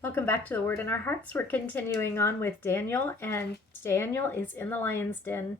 Welcome back to the Word in Our Hearts. We're continuing on with Daniel, and Daniel is in the lion's den.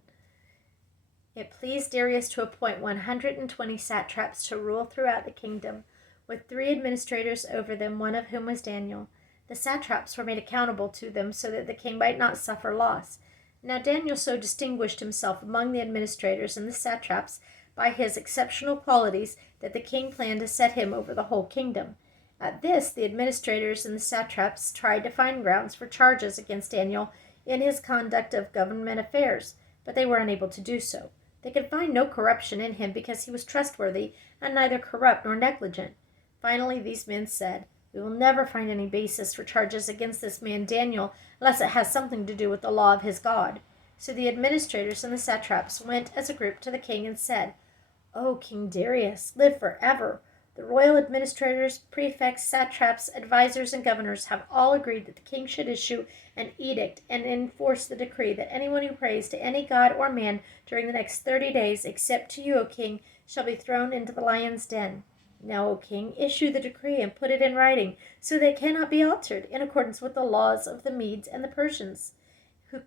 It pleased Darius to appoint 120 satraps to rule throughout the kingdom, with 3 administrators over them, one of whom was Daniel. The satraps were made accountable to them so that the king might not suffer loss. Now Daniel so distinguished himself among the administrators and the satraps by his exceptional qualities that the king planned to set him over the whole kingdom. At this, the administrators and the satraps tried to find grounds for charges against Daniel in his conduct of government affairs, but they were unable to do so. They could find no corruption in him because he was trustworthy and neither corrupt nor negligent. Finally, these men said, "We will never find any basis for charges against this man Daniel unless it has something to do with the law of his God." So the administrators and the satraps went as a group to the king and said, "O King Darius, live forever. The royal administrators, prefects, satraps, advisors, and governors have all agreed that the king should issue an edict and enforce the decree that anyone who prays to any god or man during the next 30 days, except to you, O king, shall be thrown into the lion's den. Now, O king, issue the decree and put it in writing, so that it cannot be altered, in accordance with the laws of the Medes and the Persians,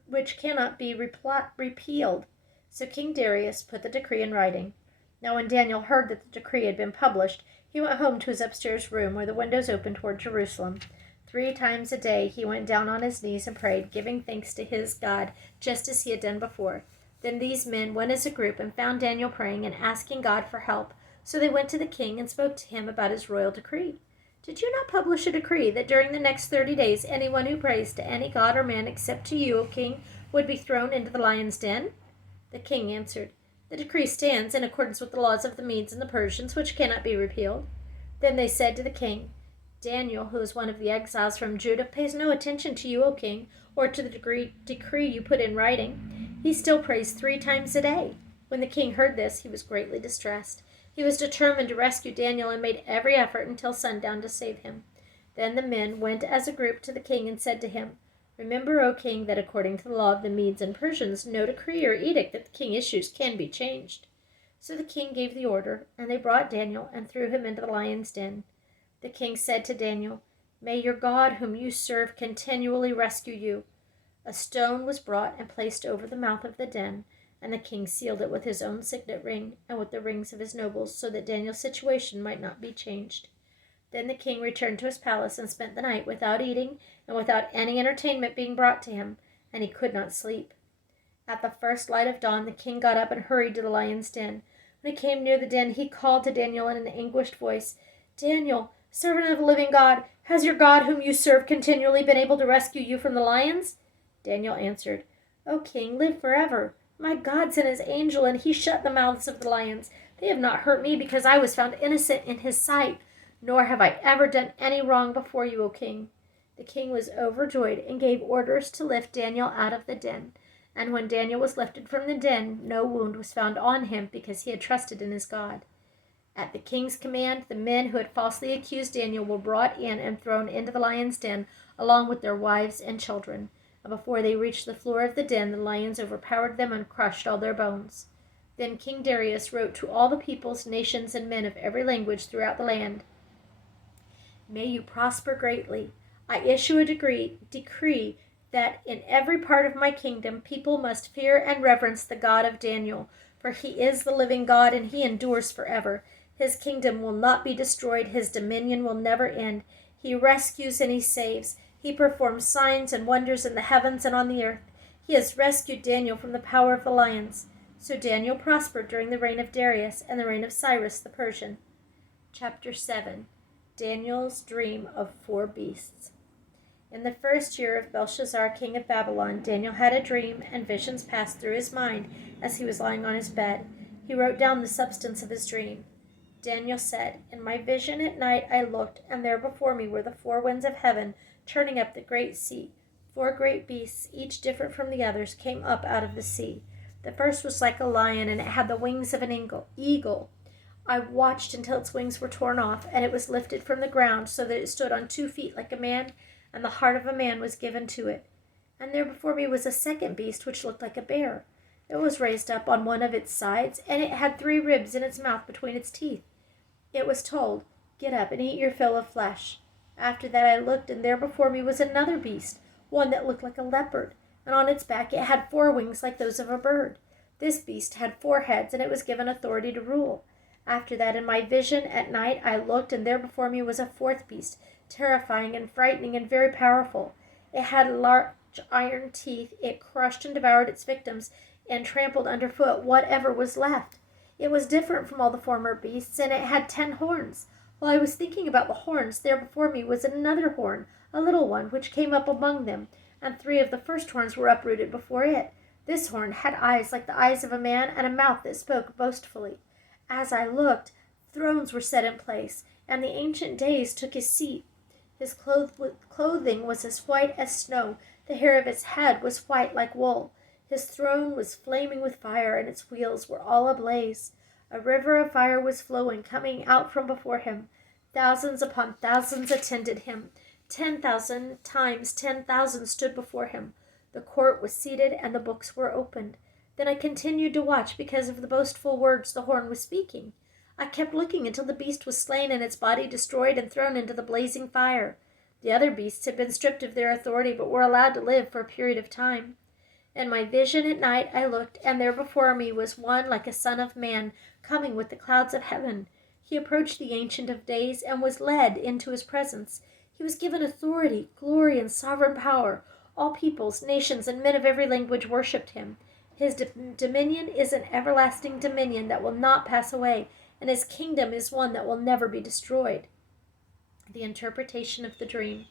which cannot be repealed." So King Darius put the decree in writing. Now when Daniel heard that the decree had been published, he went home to his upstairs room where the windows opened toward Jerusalem. 3 times a day he went down on his knees and prayed, giving thanks to his God, just as he had done before. Then these men went as a group and found Daniel praying and asking God for help. So they went to the king and spoke to him about his royal decree. "Did you not publish a decree that during the next 30 days anyone who prays to any god or man except to you, O king, would be thrown into the lion's den?" The king answered, "The decree stands in accordance with the laws of the Medes and the Persians, which cannot be repealed." Then they said to the king, "Daniel, who is one of the exiles from Judah, pays no attention to you, O king, or to the decree you put in writing. He still prays 3 times a day." When the king heard this, he was greatly distressed. He was determined to rescue Daniel and made every effort until sundown to save him. Then the men went as a group to the king and said to him, "Remember, O king, that according to the law of the Medes and Persians, no decree or edict that the king issues can be changed." So the king gave the order, and they brought Daniel and threw him into the lion's den. The king said to Daniel, "May your God, whom you serve, continually rescue you." A stone was brought and placed over the mouth of the den, and the king sealed it with his own signet ring and with the rings of his nobles, so that Daniel's situation might not be changed. Then the king returned to his palace and spent the night without eating and without any entertainment being brought to him, and he could not sleep. At the first light of dawn the king got up and hurried to the lion's den. When he came near the den, he called to Daniel in an anguished voice, "Daniel, servant of the living God, has your God, whom you serve continually, been able to rescue you from the lions?" Daniel answered, "O king, live forever. My God sent his angel, and he shut the mouths of the lions. They have not hurt me, because I was found innocent in his sight, nor have I ever done any wrong before you, O king." The king was overjoyed and gave orders to lift Daniel out of the den. And when Daniel was lifted from the den, no wound was found on him, because he had trusted in his God. At the king's command, the men who had falsely accused Daniel were brought in and thrown into the lion's den, along with their wives and children. And before they reached the floor of the den, the lions overpowered them and crushed all their bones. Then King Darius wrote to all the peoples, nations, and men of every language throughout the land, "May you prosper greatly. I issue a decree that in every part of my kingdom people must fear and reverence the God of Daniel, for he is the living God and he endures forever. His kingdom will not be destroyed, his dominion will never end. He rescues and he saves. He performs signs and wonders in the heavens and on the earth. He has rescued Daniel from the power of the lions." So Daniel prospered during the reign of Darius and the reign of Cyrus the Persian. Chapter 7. Daniel's Dream of 4 Beasts. In the first year of Belshazzar, king of Babylon, Daniel had a dream, and visions passed through his mind as he was lying on his bed. He wrote down the substance of his dream. Daniel said, "In my vision at night I looked, and there before me were the 4 winds of heaven, turning up the great sea. 4 great beasts, each different from the others, came up out of the sea. The first was like a lion, and it had the wings of an eagle. I watched until its wings were torn off, and it was lifted from the ground so that it stood on 2 feet like a man, and the heart of a man was given to it. And there before me was a second beast which looked like a bear. It was raised up on one of its sides, and it had 3 ribs in its mouth between its teeth. It was told, 'Get up and eat your fill of flesh.' After that I looked, and there before me was another beast, one that looked like a leopard, and on its back it had 4 wings like those of a bird. This beast had 4 heads, and it was given authority to rule. After that, in my vision at night, I looked, and there before me was a 4th beast, terrifying and frightening and very powerful. It had large iron teeth. It crushed and devoured its victims and trampled underfoot whatever was left. It was different from all the former beasts, and it had 10 horns. While I was thinking about the horns, there before me was another horn, a little one, which came up among them, and 3 of the first horns were uprooted before it. This horn had eyes like the eyes of a man, and a mouth that spoke boastfully. As I looked, thrones were set in place, and the Ancient Days took his seat. His clothing was as white as snow. The hair of his head was white like wool. His throne was flaming with fire, and its wheels were all ablaze. A river of fire was flowing, coming out from before him. Thousands upon thousands attended him. 10,000 times 10,000 stood before him. The court was seated, and the books were opened. Then I continued to watch because of the boastful words the horn was speaking. I kept looking until the beast was slain and its body destroyed and thrown into the blazing fire. The other beasts had been stripped of their authority, but were allowed to live for a period of time. In my vision at night I looked, and there before me was one like a son of man, coming with the clouds of heaven. He approached the Ancient of Days and was led into his presence. He was given authority, glory, and sovereign power. All peoples, nations, and men of every language worshipped him. His dominion is an everlasting dominion that will not pass away, and his kingdom is one that will never be destroyed. The interpretation of the dream.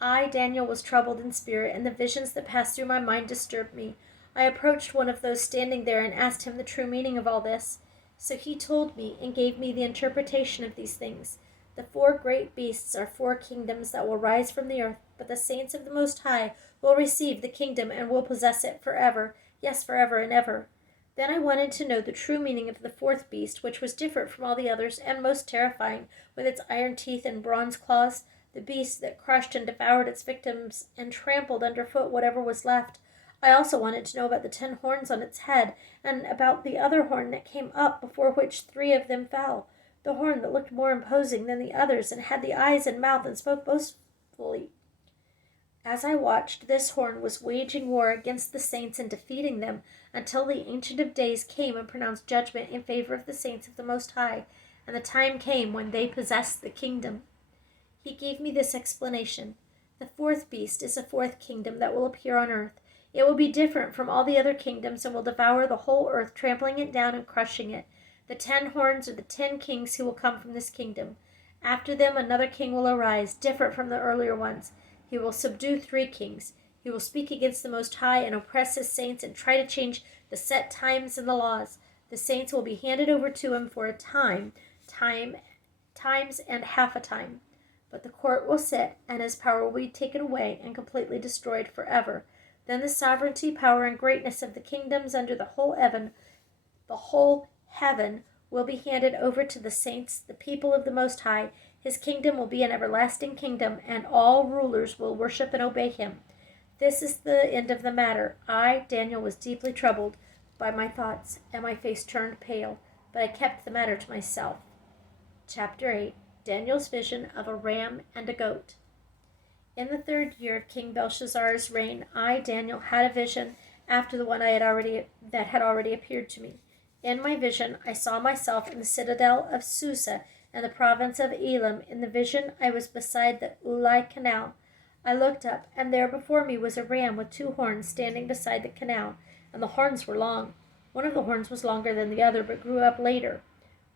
I, Daniel, was troubled in spirit, and the visions that passed through my mind disturbed me. I approached one of those standing there and asked him the true meaning of all this. So he told me and gave me the interpretation of these things. The 4 great beasts are 4 kingdoms that will rise from the earth, but the saints of the Most High will receive the kingdom and will possess it forever, yes, forever and ever. Then I wanted to know the true meaning of the 4th beast, which was different from all the others and most terrifying, with its iron teeth and bronze claws, the beast that crushed and devoured its victims and trampled underfoot whatever was left. I also wanted to know about the 10 horns on its head, and about the other horn that came up, before which 3 of them fell, the horn that looked more imposing than the others and had the eyes and mouth and spoke boastfully. As I watched, this horn was waging war against the saints and defeating them, until the Ancient of Days came and pronounced judgment in favor of the saints of the Most High, and the time came when they possessed the kingdom. He gave me this explanation. The 4th beast is a 4th kingdom that will appear on earth. It will be different from all the other kingdoms and will devour the whole earth, trampling it down and crushing it. The 10 horns are the 10 kings who will come from this kingdom. After them another king will arise, different from the earlier ones. He will subdue 3 kings. He will speak against the Most High and oppress his saints and try to change the set times and the laws. The saints will be handed over to him for a times and half a time. But the court will sit, and his power will be taken away and completely destroyed forever. Then the sovereignty, power, and greatness of the kingdoms under the whole heaven will be handed over to the saints, the people of the Most High. His kingdom will be an everlasting kingdom, and all rulers will worship and obey him. This is the end of the matter. I, Daniel, was deeply troubled by my thoughts, and my face turned pale, but I kept the matter to myself. Chapter 8. Daniel's vision of a ram and a goat. In the 3rd year of King Belshazzar's reign, I, Daniel, had a vision after the one that had already appeared to me. In my vision, I saw myself in the citadel of Susa in the province of Elam. In the vision, I was beside the Ulai Canal. I looked up, and there before me was a ram with 2 horns standing beside the canal, and the horns were long. One of the horns was longer than the other, but grew up later.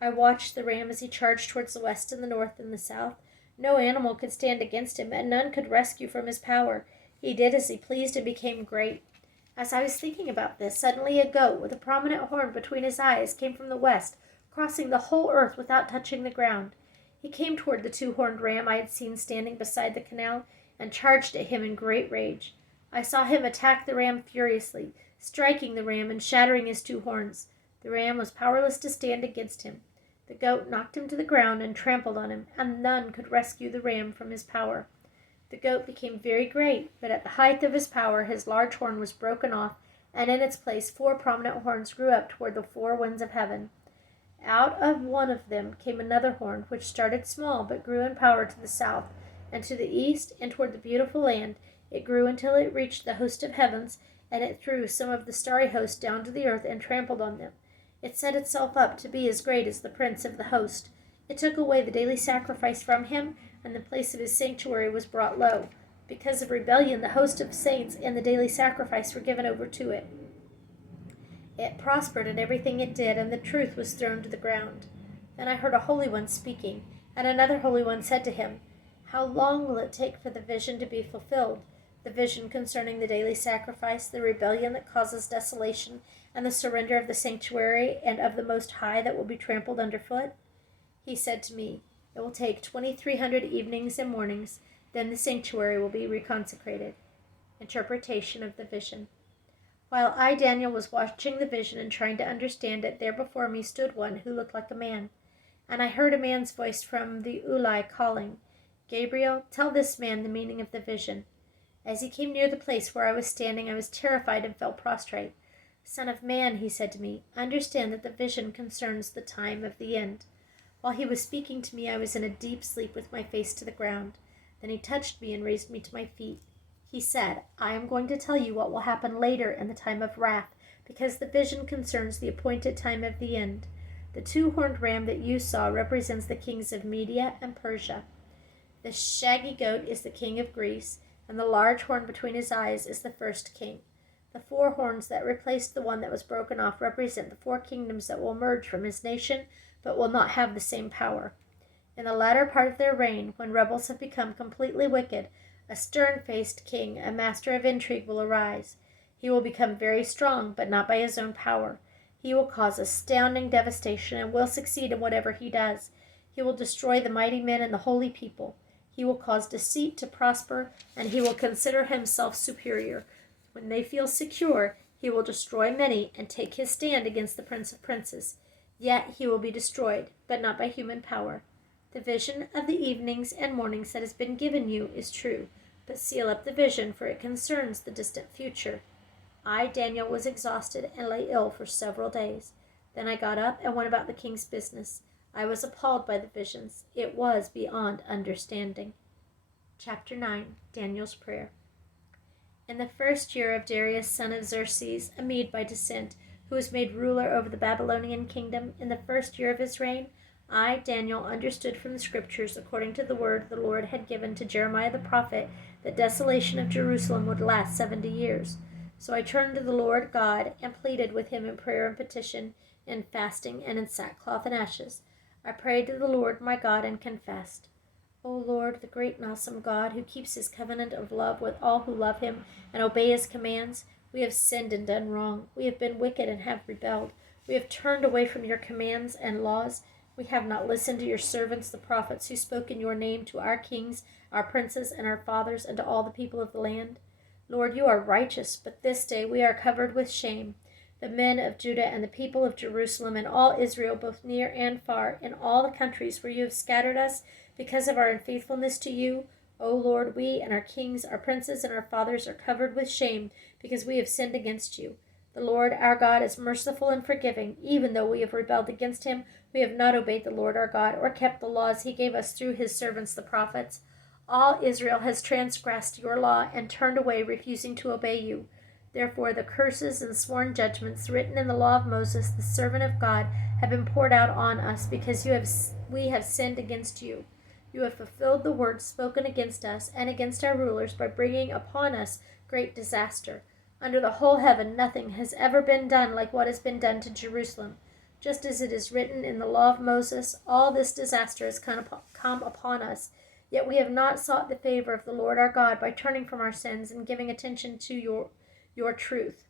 I watched the ram as he charged towards the west and the north and the south. No animal could stand against him, and none could rescue from his power. He did as he pleased and became great. As I was thinking about this, suddenly a goat with a prominent horn between his eyes came from the west, crossing the whole earth without touching the ground. He came toward the 2-horned ram I had seen standing beside the canal, and charged at him in great rage. I saw him attack the ram furiously, striking the ram and shattering his 2 horns. The ram was powerless to stand against him. The goat knocked him to the ground and trampled on him, and none could rescue the ram from his power. The goat became very great, but at the height of his power his large horn was broken off, and in its place 4 prominent horns grew up toward the 4 winds of heaven. Out of one of them came another horn, which started small but grew in power to the south. and to the east, and toward the beautiful land. It grew until it reached the host of heavens, and it threw some of the starry host down to the earth and trampled on them. It set itself up to be as great as the prince of the host. It took away the daily sacrifice from him, and the place of his sanctuary was brought low. Because of rebellion, the host of saints and the daily sacrifice were given over to it. It prospered in everything it did, and the truth was thrown to the ground. Then I heard a Holy One speaking, and another Holy One said to him, "How long will it take for the vision to be fulfilled? The vision concerning the daily sacrifice, the rebellion that causes desolation, and the surrender of the sanctuary and of the Most High that will be trampled underfoot?" He said to me, "It will take 2,300 evenings and mornings, then the sanctuary will be reconsecrated." Interpretation of the vision. While I, Daniel, was watching the vision and trying to understand it, there before me stood one who looked like a man. And I heard a man's voice from the Ulai calling, "Gabriel, tell this man the meaning of the vision." As he came near the place where I was standing, I was terrified and fell prostrate. "Son of man," he said to me, "understand that the vision concerns the time of the end." While he was speaking to me, I was in a deep sleep with my face to the ground. Then he touched me and raised me to my feet. He said, "I am going to tell you what will happen later in the time of wrath, because the vision concerns the appointed time of the end. The two-horned ram that you saw represents the kings of Media and Persia. The shaggy goat is the king of Greece, and the large horn between his eyes is the first king. The 4 horns that replaced the one that was broken off represent the 4 kingdoms that will emerge from his nation, but will not have the same power. In the latter part of their reign, when rebels have become completely wicked, a stern-faced king, a master of intrigue, will arise. He will become very strong, but not by his own power. He will cause astounding devastation and will succeed in whatever he does. He will destroy the mighty men and the holy people. He will cause deceit to prosper, and he will consider himself superior. When they feel secure, he will destroy many and take his stand against the Prince of Princes. Yet he will be destroyed, but not by human power. The vision of the evenings and mornings that has been given you is true, but seal up the vision, for it concerns the distant future." I, Daniel, was exhausted and lay ill for several days. Then I got up and went about the king's business. I was appalled by the visions. It was beyond understanding. Chapter 9. Daniel's Prayer. In the first year of Darius, son of Xerxes, a Mede by descent, who was made ruler over the Babylonian kingdom, in the first year of his reign, I, Daniel, understood from the Scriptures, according to the word the Lord had given to Jeremiah the prophet, that desolation of Jerusalem would last 70 years. So I turned to the Lord God and pleaded with him in prayer and petition, in fasting and in sackcloth and ashes. I prayed to the Lord my God and confessed, "O Lord, the great and awesome God, who keeps his covenant of love with all who love him and obey his commands, we have sinned and done wrong. We have been wicked and have rebelled. We have turned away from your commands and laws. We have not listened to your servants, the prophets, who spoke in your name to our kings, our princes, and our fathers, and to all the people of the land. Lord, you are righteous, but this day we are covered with shame, the men of Judah and the people of Jerusalem and all Israel, both near and far, in all the countries where you have scattered us because of our unfaithfulness to you. O Lord, we and our kings, our princes, and our fathers are covered with shame because we have sinned against you. The Lord our God is merciful and forgiving. Even though we have rebelled against him, we have not obeyed the Lord our God or kept the laws he gave us through his servants the prophets. All Israel has transgressed your law and turned away, refusing to obey you. Therefore the curses and sworn judgments written in the law of Moses, the servant of God, have been poured out on us because we have sinned against you. You have fulfilled the words spoken against us and against our rulers by bringing upon us great disaster. Under the whole heaven nothing has ever been done like what has been done to Jerusalem. Just as it is written in the law of Moses, all this disaster has come upon us. Yet we have not sought the favor of the Lord our God by turning from our sins and giving attention to your truth.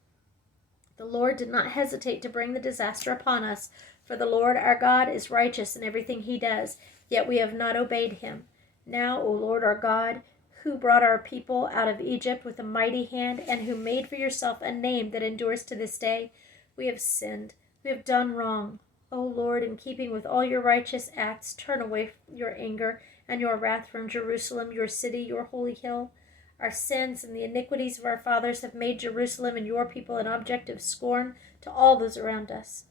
The Lord did not hesitate to bring the disaster upon us, for the Lord our God is righteous in everything he does, yet we have not obeyed him. Now, O Lord our God, who brought our people out of Egypt with a mighty hand, and who made for yourself a name that endures to this day, we have sinned. We have done wrong. O Lord, in keeping with all your righteous acts, turn away your anger and your wrath from Jerusalem, your city, your holy hill. Our sins and the iniquities of our fathers have made Jerusalem and your people an object of scorn to all those around us.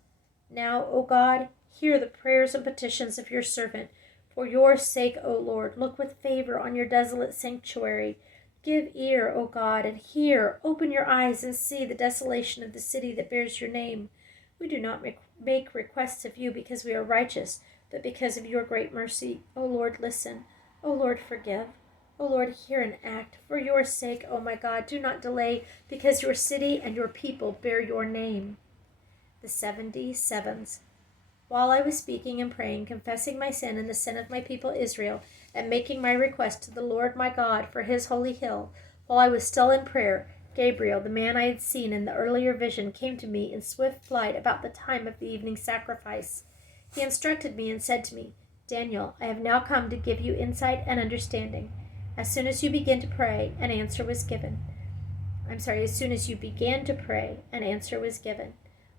Now, O God, hear the prayers and petitions of your servant. For your sake, O Lord, look with favor on your desolate sanctuary. Give ear, O God, and hear. Open your eyes and see the desolation of the city that bears your name. We do not make requests of you because we are righteous, but because of your great mercy. O Lord, listen. O Lord, forgive. O Lord, hear and act. For your sake, O my God, do not delay, because your city and your people bear your name. The 70 Sevens. While I was speaking and praying, confessing my sin and the sin of my people Israel, and making my request to the Lord my God for his holy hill, while I was still in prayer, Gabriel, the man I had seen in the earlier vision, came to me in swift flight about the time of the evening sacrifice. He instructed me and said to me, Daniel, I have now come to give you insight and understanding. As soon as you began to pray, an answer was given,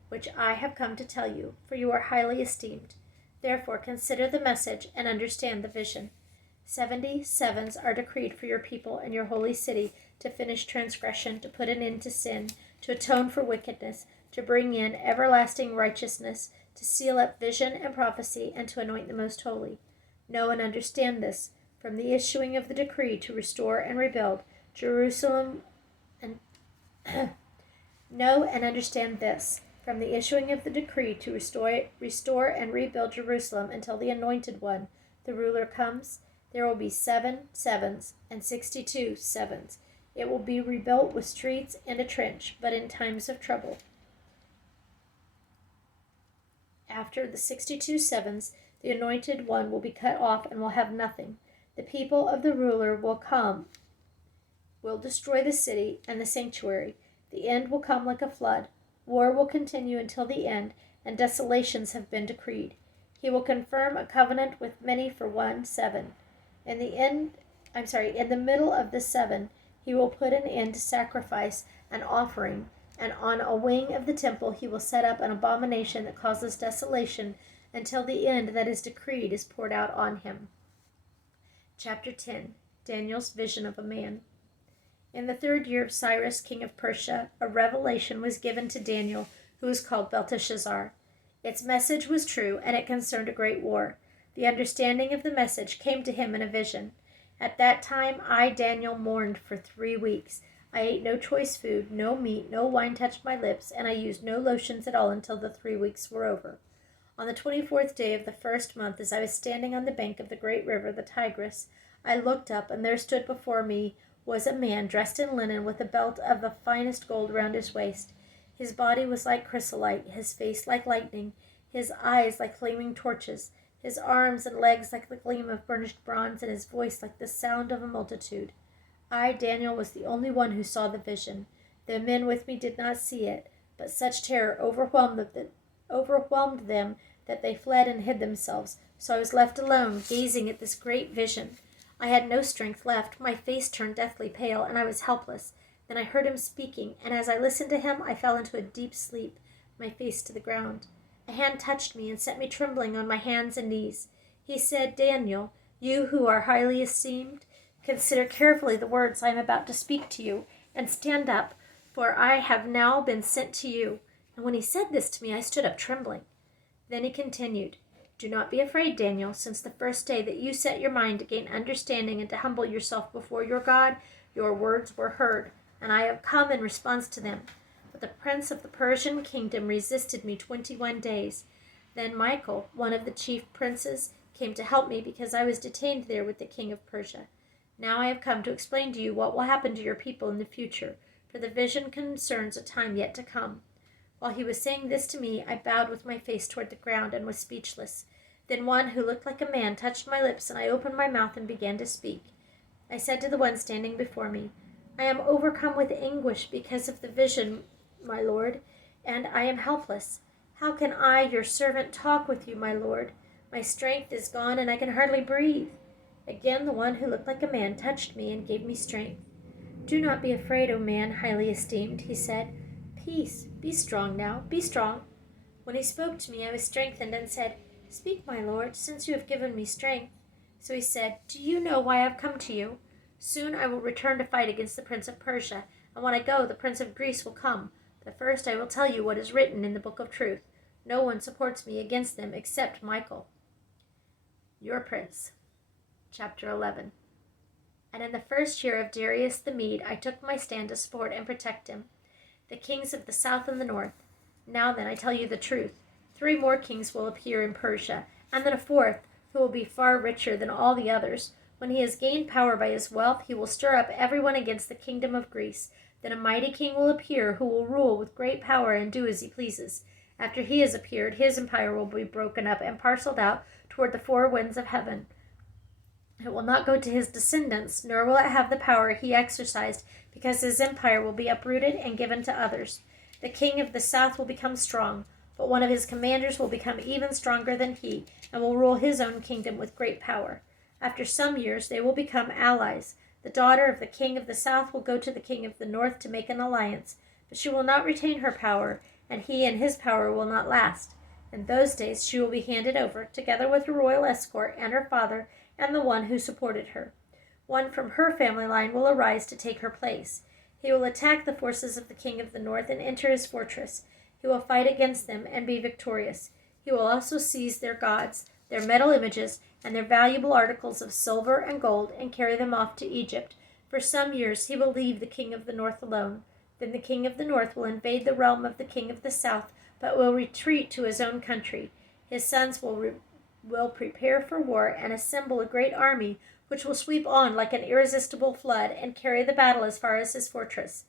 which I have come to tell you, for you are highly esteemed. Therefore consider the message and understand the vision. 70 sevens are decreed for your people and your holy city, to finish transgression, to put an end to sin, to atone for wickedness, to bring in everlasting righteousness, to seal up vision and prophecy, and to anoint the most holy. Know and understand this. From the issuing of the decree to restore and rebuild Jerusalem, and know and understand this. From the issuing of the decree to restore and rebuild Jerusalem until the Anointed One, the ruler, comes, there will be 7 sevens and 62 sevens. It will be rebuilt with streets and a trench, but in times of trouble. After the 62 sevens, the Anointed One will be cut off and will have nothing. The people of the ruler will destroy the city and the sanctuary. The end will come like a flood. War will continue until the end, and desolations have been decreed. He will confirm a covenant with many for 1 7. In the middle of the 7, he will put an end to sacrifice and offering, and on a wing of the temple he will set up an abomination that causes desolation until the end that is decreed is poured out on him. Chapter 10. Daniel's vision of a man. In the 3rd year of Cyrus, king of Persia, a revelation was given to Daniel, who was called Belteshazzar. Its message was true, and it concerned a great war. The understanding of the message came to him in a vision. At that time I, Daniel, mourned for 3 weeks. I ate no choice food, no meat, no wine touched my lips, and I used no lotions at all until the 3 weeks were over. On the 24th day of the 1st month, as I was standing on the bank of the great river, the Tigris, I looked up, and there stood before me was a man dressed in linen with a belt of the finest gold round his waist. His body was like chrysolite, his face like lightning, his eyes like flaming torches, his arms and legs like the gleam of burnished bronze, and his voice like the sound of a multitude. I, Daniel, was the only one who saw the vision. The men with me did not see it, but such terror overwhelmed them that they fled and hid themselves. So I was left alone, gazing at this great vision. I had no strength left. My face turned deathly pale, and I was helpless. Then I heard him speaking, and as I listened to him, I fell into a deep sleep, my face to the ground. A hand touched me and set me trembling on my hands and knees. He said, Daniel, you who are highly esteemed, consider carefully the words I am about to speak to you, and stand up, for I have now been sent to you. And when he said this to me, I stood up trembling. Then he continued, Do not be afraid, Daniel, since the first day that you set your mind to gain understanding and to humble yourself before your God, your words were heard, and I have come in response to them. But the prince of the Persian kingdom resisted me 21 days. Then Michael, one of the chief princes, came to help me because I was detained there with the king of Persia. Now I have come to explain to you what will happen to your people in the future, for the vision concerns a time yet to come. While he was saying this to me, I bowed with my face toward the ground and was speechless. Then one who looked like a man touched my lips, and I opened my mouth and began to speak. I said to the one standing before me, I am overcome with anguish because of the vision, my lord, and I am helpless. How can I, your servant, talk with you, my lord? My strength is gone, and I can hardly breathe. Again the one who looked like a man touched me and gave me strength. Do not be afraid, O man highly esteemed, he said. Peace, be strong now, be strong. When he spoke to me, I was strengthened and said, Speak, my lord, since you have given me strength. So he said, Do you know why I have come to you? Soon I will return to fight against the prince of Persia, and when I go, the prince of Greece will come. But first I will tell you what is written in the book of truth. No one supports me against them except Michael. Your Prince. Chapter 11. And in the first year of Darius the Mede, I took my stand to support and protect him, the kings of the south and the north. Now then, I tell you the truth. 3 more kings will appear in Persia, and then a 4th, who will be far richer than all the others. When he has gained power by his wealth, he will stir up everyone against the kingdom of Greece. Then a mighty king will appear, who will rule with great power and do as he pleases. After he has appeared, his empire will be broken up and parceled out toward the 4 winds of heaven. It will not go to his descendants, nor will it have the power he exercised, because his empire will be uprooted and given to others. The king of the south will become strong, but one of his commanders will become even stronger than he, and will rule his own kingdom with great power. After some years they will become allies. The daughter of the king of the south will go to the king of the north to make an alliance, but she will not retain her power, and he and his power will not last. In those days she will be handed over, together with her royal escort and her father, and the one who supported her. One from her family line will arise to take her place. He will attack the forces of the king of the north and enter his fortress. He will fight against them and be victorious. He will also seize their gods, their metal images, and their valuable articles of silver and gold, and carry them off to Egypt. For some years he will leave the king of the north alone. Then the king of the north will invade the realm of the king of the south, but will retreat to his own country. His sons will prepare for war and assemble a great army, which will sweep on like an irresistible flood and carry the battle as far as his fortress.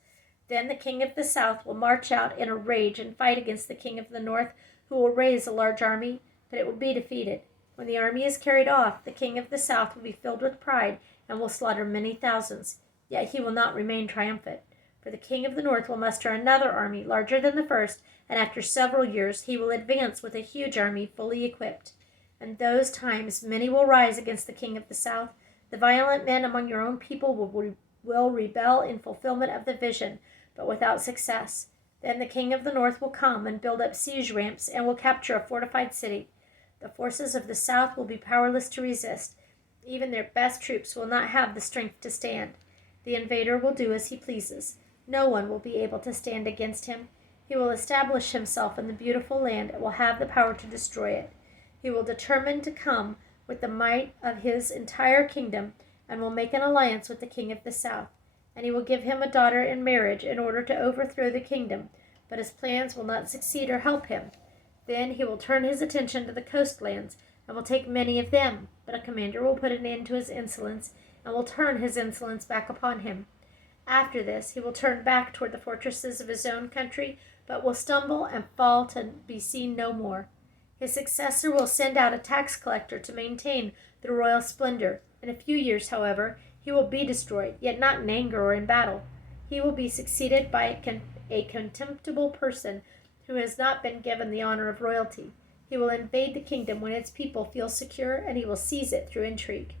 Then the king of the south will march out in a rage and fight against the king of the north, who will raise a large army, but it will be defeated. When the army is carried off, the king of the south will be filled with pride and will slaughter many thousands. Yet he will not remain triumphant. For the king of the north will muster another army larger than the first, and after several years he will advance with a huge army fully equipped. In those times many will rise against the king of the south. The violent men among your own people will rebel in fulfillment of the vision, but without success. Then the king of the north will come and build up siege ramps and will capture a fortified city. The forces of the south will be powerless to resist. Even their best troops will not have the strength to stand. The invader will do as he pleases. No one will be able to stand against him. He will establish himself in the beautiful land and will have the power to destroy it. He will determine to come with the might of his entire kingdom and will make an alliance with the king of the south. And he will give him a daughter in marriage in order to overthrow the kingdom, but his plans will not succeed or help him. Then he will turn his attention to the coastlands and will take many of them, but a commander will put an end to his insolence and will turn his insolence back upon him. After this, he will turn back toward the fortresses of his own country, but will stumble and fall to be seen no more. His successor will send out a tax collector to maintain the royal splendor. In a few years, however, he will be destroyed, yet not in anger or in battle. He will be succeeded by a contemptible person who has not been given the honor of royalty. He will invade the kingdom when its people feel secure, and he will seize it through intrigue.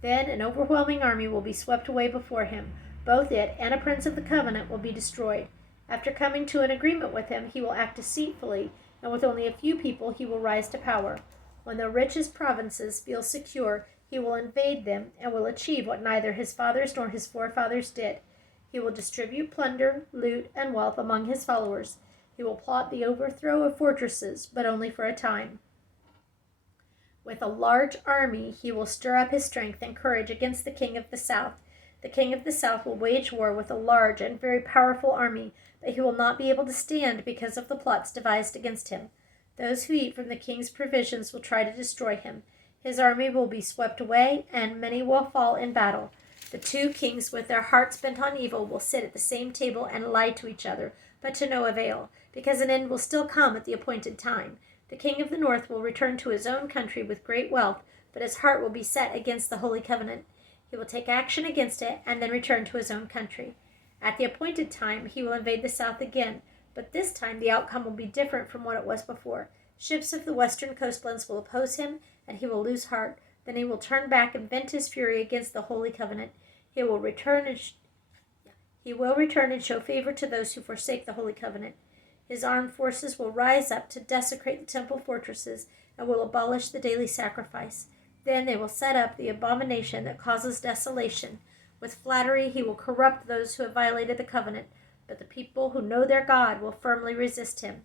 Then an overwhelming army will be swept away before him. Both it and a prince of the covenant will be destroyed. After coming to an agreement with him, he will act deceitfully, and with only a few people he will rise to power. When the richest provinces feel secure, he will invade them and will achieve what neither his fathers nor his forefathers did. He will distribute plunder, loot, and wealth among his followers. He will plot the overthrow of fortresses, but only for a time. With a large army, he will stir up his strength and courage against the king of the south. The king of the south will wage war with a large and very powerful army, but he will not be able to stand because of the plots devised against him. Those who eat from the king's provisions will try to destroy him. His army will be swept away, and many will fall in battle. The 2 kings, with their hearts bent on evil, will sit at the same table and lie to each other, but to no avail, because an end will still come at the appointed time. The king of the north will return to his own country with great wealth, but his heart will be set against the Holy Covenant. He will take action against it and then return to his own country. At the appointed time, he will invade the south again, but this time the outcome will be different from what it was before. Ships of the western coastlands will oppose him, and he will lose heart. Then he will turn back and vent his fury against the Holy Covenant. He will return and show favor to those who forsake the Holy Covenant. His armed forces will rise up to desecrate the temple fortresses and will abolish the daily sacrifice. Then they will set up the abomination that causes desolation. With flattery he will corrupt those who have violated the covenant, but the people who know their God will firmly resist him.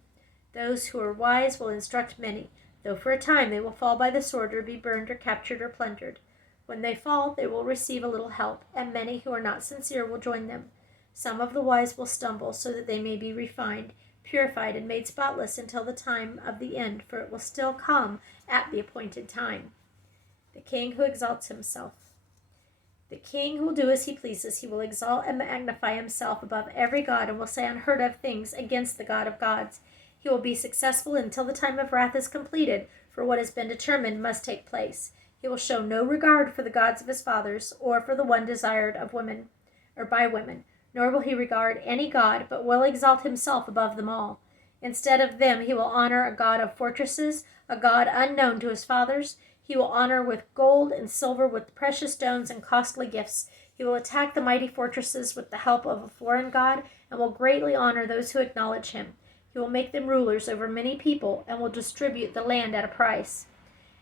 Those who are wise will instruct many, Though for a time they will fall by the sword or be burned or captured or plundered. When they fall, they will receive a little help, and many who are not sincere will join them. Some of the wise will stumble, so that they may be refined, purified, and made spotless until the time of the end, for it will still come at the appointed time. The king who exalts himself. The king will do as he pleases. He will exalt and magnify himself above every god, and will say unheard of things against the God of gods. He will be successful until the time of wrath is completed, for what has been determined must take place. He will show no regard for the gods of his fathers, or for the one desired of women, or by women, nor will he regard any god, but will exalt himself above them all. Instead of them he will honor a god of fortresses, a god unknown to his fathers. He will honor with gold and silver, with precious stones and costly gifts. He will attack the mighty fortresses with the help of a foreign god, and will greatly honor those who acknowledge him. He will make them rulers over many people, and will distribute the land at a price.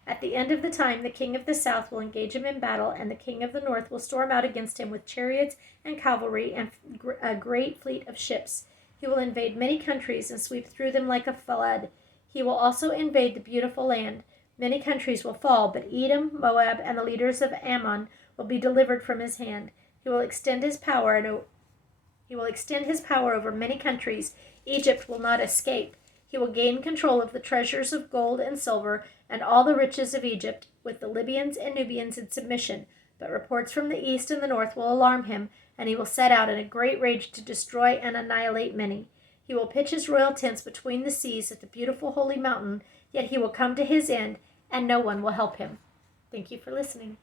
At the end of the time, the king of the south will engage him in battle, and the king of the north will storm out against him with chariots and cavalry and a great fleet of ships. He will invade many countries and sweep through them like a flood. He will also invade the beautiful land. Many countries will fall, but Edom, Moab, and the leaders of Ammon will be delivered from his hand. He will extend his power over many countries. Egypt will not escape. He will gain control of the treasures of gold and silver and all the riches of Egypt, with the Libyans and Nubians in submission. But reports from the east and the north will alarm him, and he will set out in a great rage to destroy and annihilate many. He will pitch his royal tents between the seas at the beautiful holy mountain, yet he will come to his end, and no one will help him. Thank you for listening.